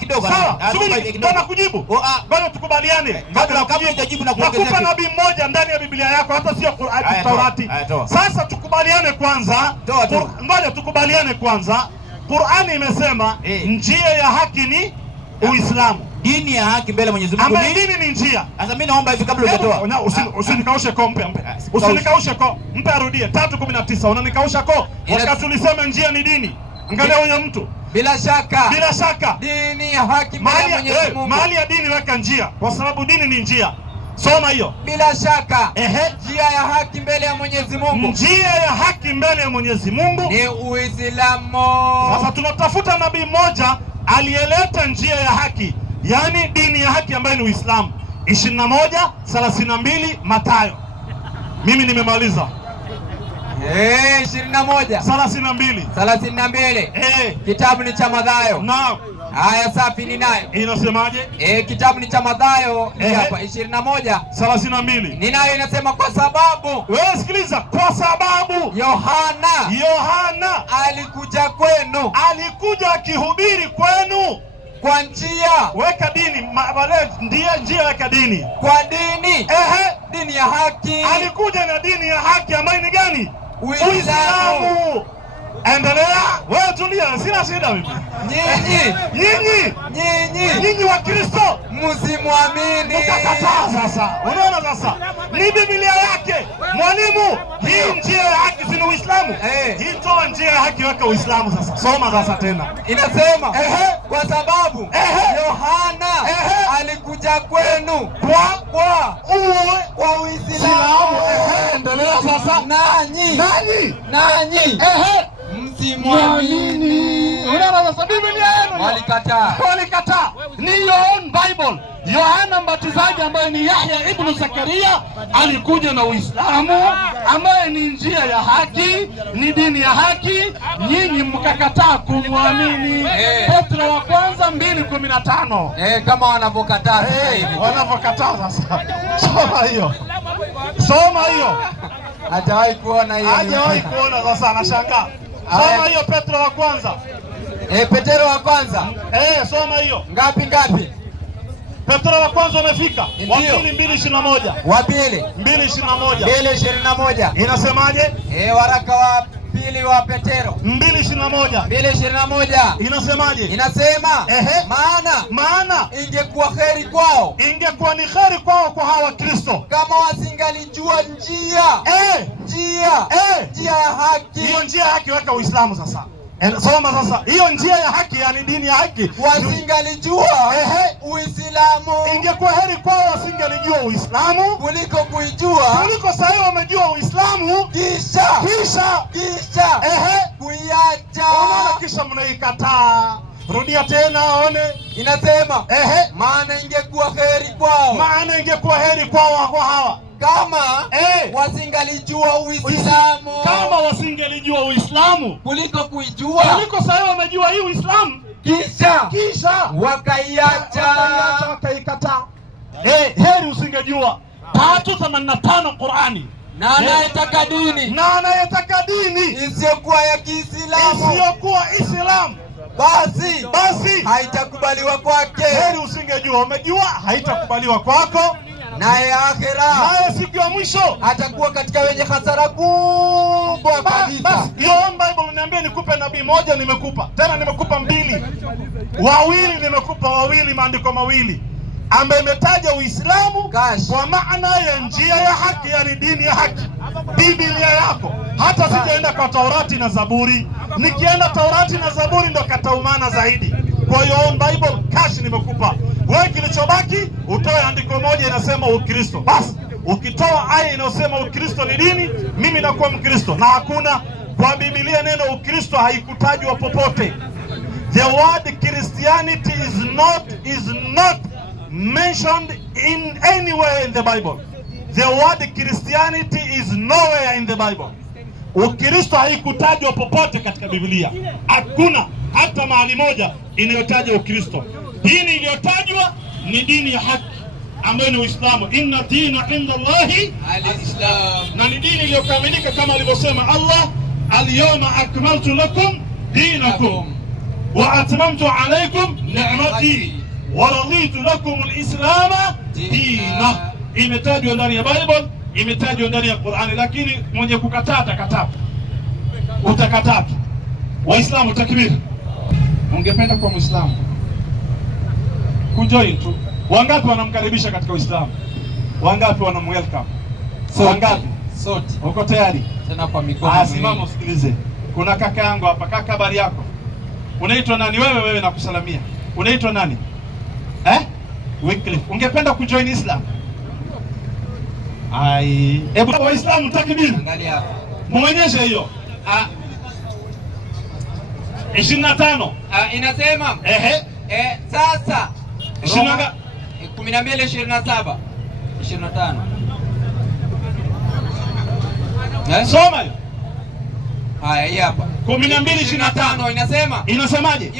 Kidogo. Sawa. Bwana kujibu. Ngoja tukubaliane. Kabla hujajibu na kuongezea. Nakupa nabii mmoja ndani ya Biblia yako, hata sio Qur'ani, Taurati. Sasa tukubaliane kwanza. Ngoja tukubaliane kwanza. Qur'ani imesema njia ya haki ni Uislamu. Dini ya haki mbele ya Mwenyezi Mungu. Dini ni njia. Sasa mimi naomba hivi kabla hujatoa. Usinikaushe ko, mpe. Usinikaushe ko. Mpe arudie 3:19. Unanikausha ko wakati ulisema njia ni dini. Angalia huyo mtu. Bila shaka dini ya haki mbele ya Mwenyezi Mungu. Mahali ya dini weka njia, kwa sababu dini ni njia. Soma hiyo. Bila shaka njia ya haki mbele ya Mwenyezi Mungu. Njia ya haki mbele ya Mwenyezi Mungu ni Uislamu. Sasa tunatafuta nabii mmoja aliyeleta njia ya haki, yani dini ya haki ambayo ni Uislamu. 21:32 Mathayo. Mimi nimemaliza. 21:32. Kitabu ni cha Mathayo. Naam. Haya, safi, ninayo. Inasemaje? Kitabu ni cha Mathayo hapa 21:32. Ninayo, inasema kwa sababu, wewe sikiliza, kwa sababu Yohana alikuja kwenu, alikuja akihubiri kwenu kwa njia, weka dini ndiye njia, weka dini, kwa dini dini ya haki. Alikuja na dini ya haki ambayo ni gani? Uislamu. Endelea, wewe tulia, sina shida mimi. Nyinyi wa Kristo msimwamini. Mkakataa sasa. Unaona sasa? Ni Biblia yake. Mwalimu, hii njia ya haki si Uislamu? Hii toa njia ya haki, weka Uislamu sasa. Soma sasa tena. Inasema kwa sababu Yohana alikuja kwenu kwa Uislamu. Endelea sasa. Nanyi msimwamini. Unaona sasa, Biblia yenu walikataa. Ni your own Bible. Yohana Mbatizaji ambaye ni Yahya ibn Zakaria alikuja na Uislamu ambaye ni njia ya haki, ni dini ya haki. Nyinyi mkakataa kumwamini. Petro wa kwanza 2:15. Kama wanavyokataa sasa hivi. Wanavyokataa sasa. Soma hiyo. Hajawahi kuona hiyo. Hajawahi kuona sasa, anashangaa. Soma hiyo Petro wa kwanza. Petro wa kwanza. Soma hiyo. Ngapi? Petro wa kwanza umefika? Wa pili 2:21. Wa pili 2:21. Inasemaje? Waraka wa pili wa Petro 2:21. Inasemaje? Inasema maana ingekuwa ni kheri kwao kwa hawa Kristo kama wasingalijua njia ya haki. Hiyo njia ya haki, weka Uislamu sasa. Soma sasa. Hiyo njia ya haki, yani dini ya haki, wasingalijua Uislamu. Ingekuwa heri kwao wasingalijua Uislamu kuliko sasa wamejua Uislamu kisha kuiacha. Unaona, kisha mnaikataa. Rudia tena aone. Inasema maana ingekuwa heri kwao kwa hawa kama wasingalijua Uislamu kuliko sasa wamejua hii Uislamu kisha wakaikataa. Heri usingejua. 3:85 Qur'ani. Na anayetaka dini isiyokuwa ya Kiislamu basi haitakubaliwa kwake. Heri usingejua. Umejua haitakubaliwa kwako, naye akhera, siku ya mwisho atakuwa katika wenye hasara kubwa kabisa. Your own Bible niambie, nikupe nabii moja, nimekupa tena, nimekupa mbili, wawili, nimekupa wawili, maandiko mawili ambaye imetaja Uislamu kwa maana ya njia ya haki, yani dini ya haki. Biblia yako hata sijaenda kwa Taurati na Zaburi. Nikienda Taurati na Zaburi ndo kataumana zaidi. Kwa hiyo Bible cash nimekupa wewe, kilichobaki utoe andiko moja inasema Ukristo. Basi ukitoa aya inayosema Ukristo ni dini, mimi nakuwa Mkristo. Na hakuna kwa Biblia neno Ukristo haikutajwa popote. The word Christianity is not mentioned in anywhere in the Bible. The word Christianity is nowhere in the Bible. Ukristo haikutajwa popote katika Biblia. Hakuna hata mahali moja inayotaja Ukristo. Dini iliyotajwa ni dini ya haki ambayo ni Uislamu. Inna dina inda Allahi al-Islam. Na ni dini iliyokamilika kama alivyosema Allah, al-yawma akmaltu lakum dinakum wa atmamtu alaykum ni'mati wa raditu lakum al-Islam dina. Imetajwa ndani ya Bible, imetajwa ndani ya Qur'ani, lakini mwenye kukataa atakataa. Utakataa. Waislamu takbir. Ungependa kuwa Muislamu kujoin tu. Wangapi wanamkaribisha katika Uislamu? Wangapi wanamwelcome? Wangapi? Sote. Uko tayari? Tena kwa mikono. Simama usikilize. Kuna kaka yangu hapa. Kaka, habari yako? Unaitwa nani wewe? Wewe nakusalamia. Unaitwa nani? Wycliffe. Ungependa kujoin Islam? Hebu Waislamu takbir. Angalia hapa. Muonyeshe hiyo. 25. Inasema sasa 12:27 25. Soma hiyo. Haya, hii hapa 12:25 inasema, inasemaje?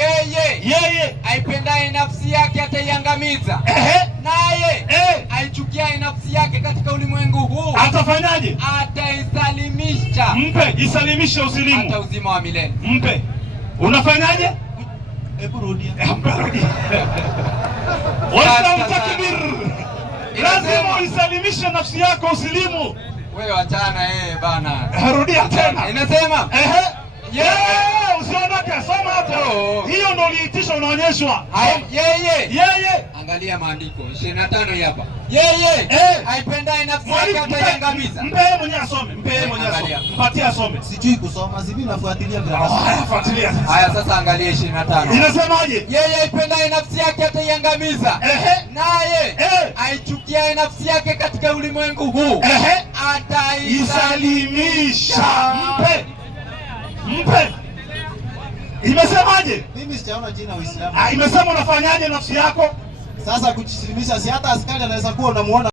Yeye aipendaye nafsi yake ataiangamiza, naye aichukiaye nafsi yake katika ulimwengu huu atafanyaje? Ataisalimisha. Mpe, jisalimishe usilimu, hata uzima wa milele. Mpe. Unafanyaje? Hebu rudia. Waislamu takbir. Lazima uisalimishe nafsi yako usilimu. Wewe achana bana. Rudia tena. Inasema usiondoke, soma hapo. Hiyo ndio uliitisha, unaonyeshwa. Yeye. Angalia maandiko 25 hapa. Yeye aipendaye nafsi yake ataiangamiza. Mpe mwenyewe asome. Mpatie asome. Sijui kusoma, zivi nafuatilia bila kusoma. Fuatilia sasa. Haya, sasa angalia 25. Inasemaje? Yeye aipendaye nafsi yake ataiangamiza. Naye aichukiaye nafsi yake katika ulimwengu huu ataisalimisha. Mpe. Imesemaje? Mimi sijaona jina Uislamu. Imesema unafanyaje nafsi yako? Sasa kujisilimisha, si hata askari anaweza kuwa unamuona